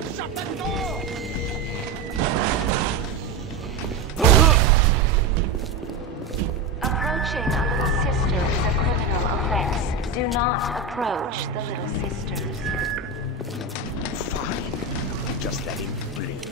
Shut the door! Approaching a little sister is a criminal offense. Do not approach the little sisters. Fine. Just let him bleed.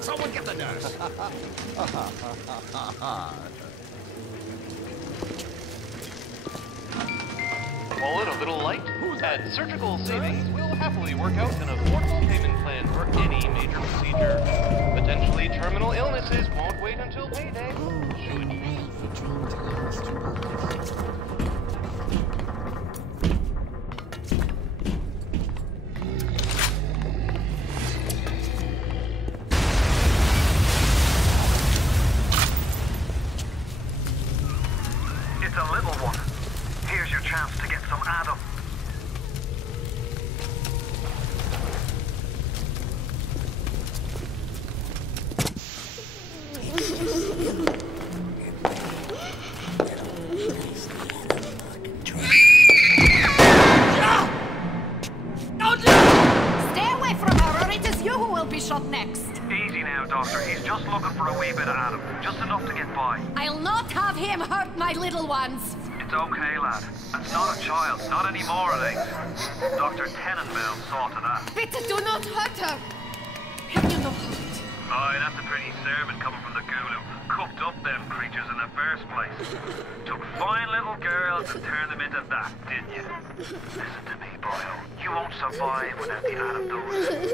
Someone get the nurse. Call it a little light? At Surgical Savings, we'll happily work out an affordable payment plan for any major procedure. Potentially terminal illnesses won't wait until payday. It's a little one. Here's your chance to get some Adam. Stay away from her, or it is you who will be shot next. Easy now, Doctor. He's just looking for a wee bit of Adam. Just enough to get by. I'll not have him hurt my little ones. It's okay, lad. That's not a child. Not anymore, it ain't. Dr. Tenenbaum saw to that. Bitte do not hurt her. Have you no heart? Aye, that's a pretty sermon coming from the ghoul who cooked up them creatures in the first place. Took fine little girls and turned them into that, didn't you? Listen to me, boyo. You won't survive without the Adam those things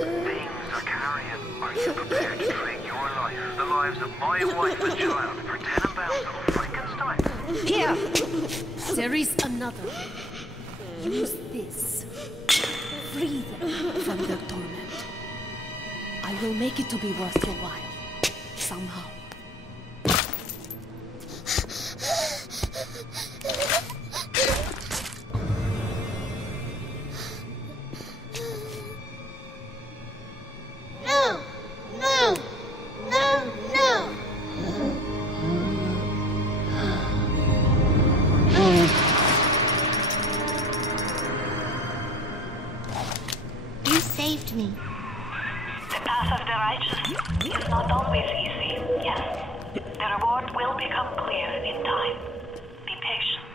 are carrying. Are you prepared to trade your life, the lives of my wife and child, for Tenenbaum's little Frankenstein? Here. There is another. Use this. Free them from their torment. I will make it to be worth your while. Somehow. No! No! No! No! You saved me. The path of the righteous is not always easy, yes. The reward will become clear in time. Be patient.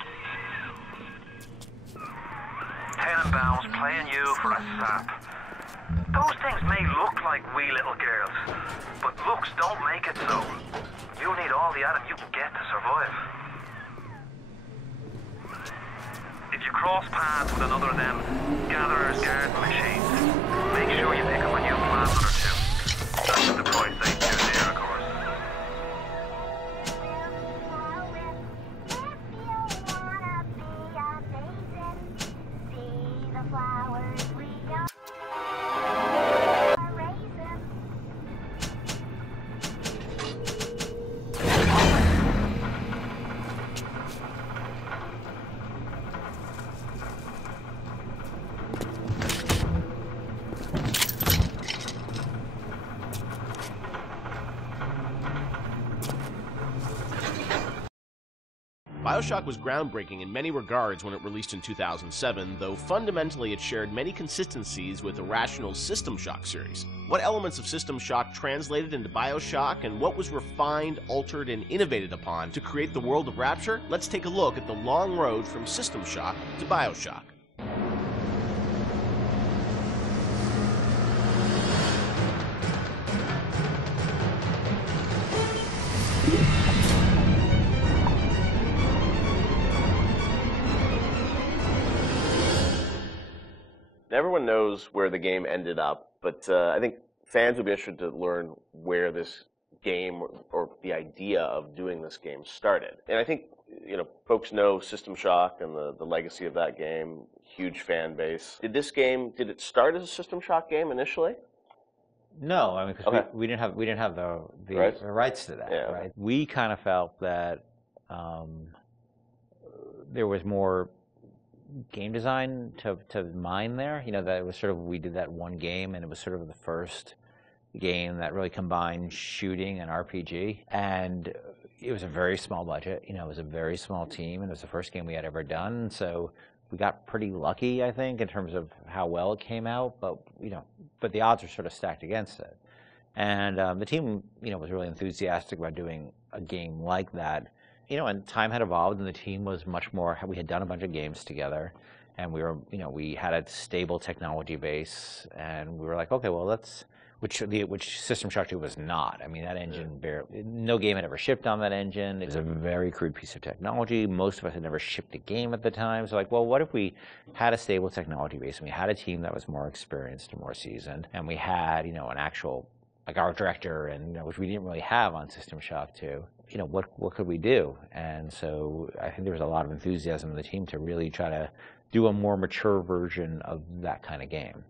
Tenenbaum's playing you for a sap. Those things may look like wee little girls, but looks don't make it so. You need all the Adam you can get to survive. If you cross paths with another of them gatherers garden machines, make sure you pick up a new plant or two. That's the price they do there, of course. BioShock was groundbreaking in many regards when it released in 2007, though fundamentally it shared many consistencies with Irrational's System Shock series. What elements of System Shock translated into BioShock, and what was refined, altered, and innovated upon to create the world of Rapture? Let's take a look at the long road from System Shock to BioShock. Everyone knows where the game ended up, but I think fans would be interested to learn where this game or the idea of doing this game started. And I think, you know, folks know System Shock and the legacy of that game, huge fan base. Did it start as a System Shock game initially? No, I mean, because we didn't have the rights to that, Yeah. right? We kind of felt that there was more game design to mine there. You know, that it was sort of, we did that one game, and it was sort of the first game that really combined shooting and RPG. And it was a very small budget. You know, it was a very small team, and it was the first game we had ever done. So we got pretty lucky, I think, in terms of how well it came out. But but the odds were sort of stacked against it. And the team, was really enthusiastic about doing a game like that. And time had evolved, and the team was much more. We had done a bunch of games together, and we were, we had a stable technology base, and we were like, okay, well, let's which System Shock 2 was not. I mean, that engine, no game had ever shipped on that engine. It was a very crude piece of technology. Most of us had never shipped a game at the time. So like, well, what if we had a stable technology base and we had a team that was more experienced and more seasoned, and we had, you know, an actual, like our director, and, you know, which we didn't really have on System Shock 2. You know, what could we do? And so I think there was a lot of enthusiasm in the team to really try to do a more mature version of that kind of game.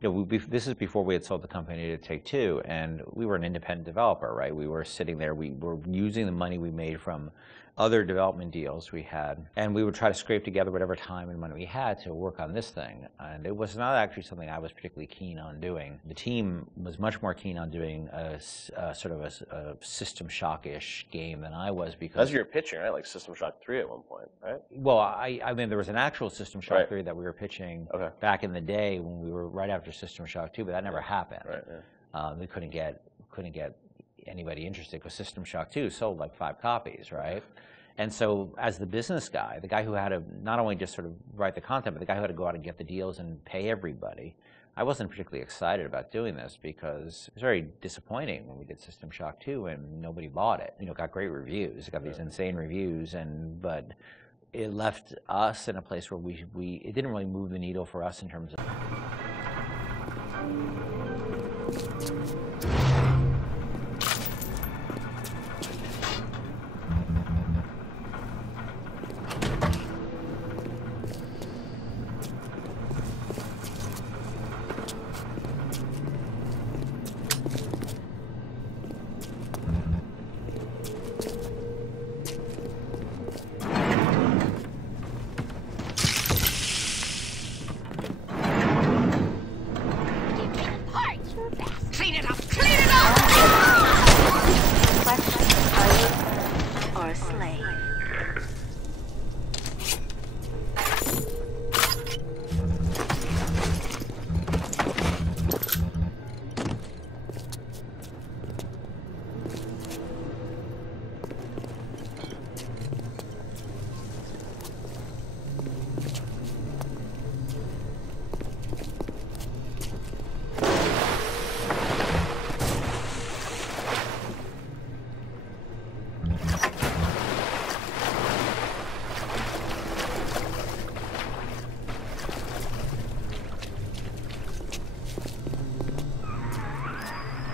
You know, this is before we had sold the company to Take-Two, and we were an independent developer, right? We were sitting there, we were using the money we made from other development deals we had, and we would try to scrape together whatever time and money we had to work on this thing. And it was not actually something I was particularly keen on doing. The team was much more keen on doing a sort of a System Shock-ish game than I was, because... That's what you're pitching, right? Like System Shock 3 at one point, right? Well, I mean, there was an actual System Shock 3 that we were pitching back in the day when we were right after System Shock 2, but that never happened. Right, yeah. We couldn't get anybody interested because System Shock 2 sold like 5 copies, right? And so as the business guy, the guy who had to not only just sort of write the content, but the guy who had to go out and get the deals and pay everybody, I wasn't particularly excited about doing this because it was very disappointing when we did System Shock 2 and nobody bought it. You know, it got great reviews, it got these insane reviews, but it left us in a place where it didn't really move the needle for us in terms of...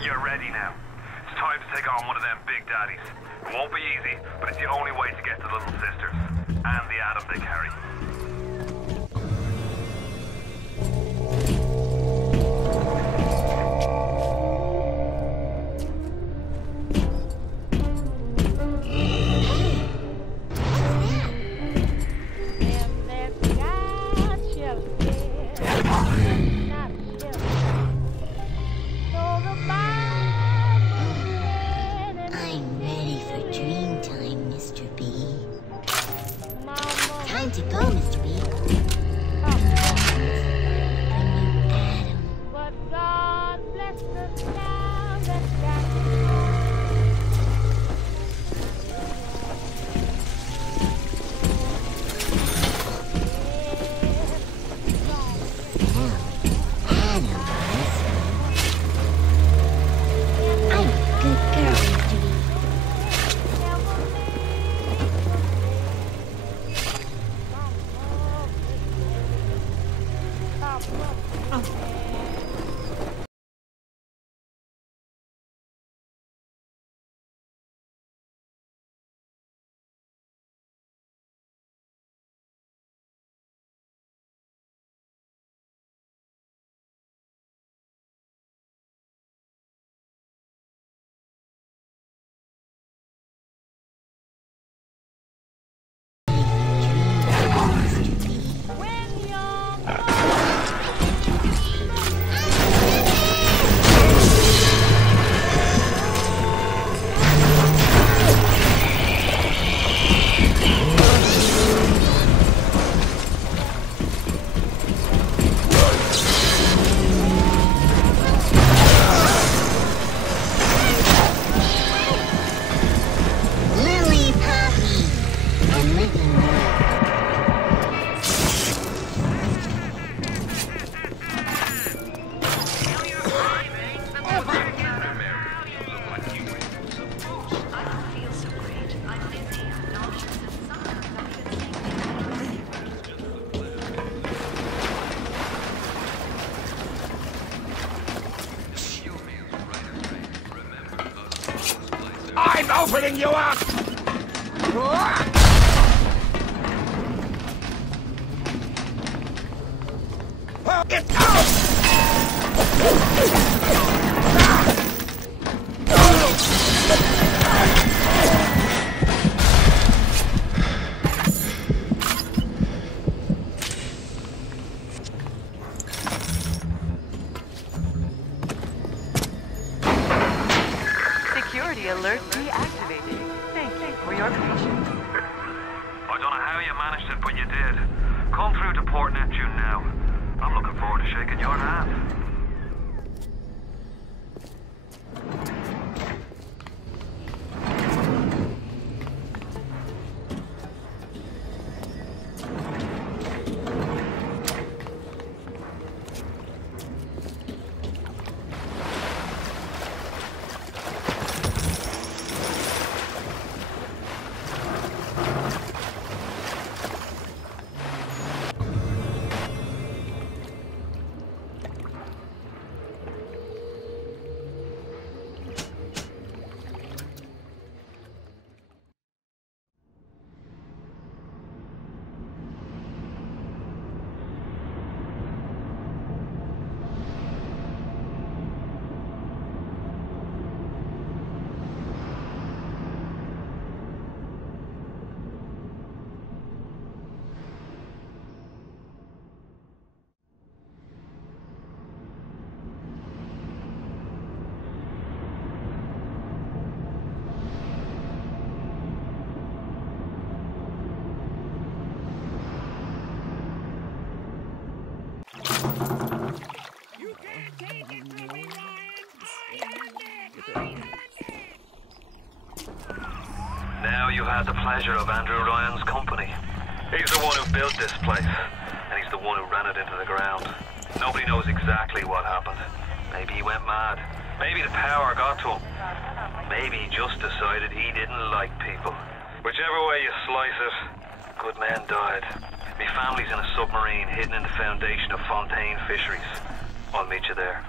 You're ready now. It's time to take on one of them big daddies. It won't be easy, but it's the only way to get the little sisters. And the Adam they carry. Time to go, Mr. I'm opening you up! Get out! Security alert deactivated. Thank you for your patience. I don't know how you managed it, but you did. Come through to Port Neptune now. I'm looking forward to shaking your hand. Now you had the pleasure of Andrew Ryan's company. He's the one who built this place, and he's the one who ran it into the ground. Nobody knows exactly what happened. Maybe he went mad. Maybe the power got to him. Maybe he just decided he didn't like people. Whichever way you slice it, good men died. My family's in a submarine hidden in the foundation of Fontaine Fisheries. I'll meet you there.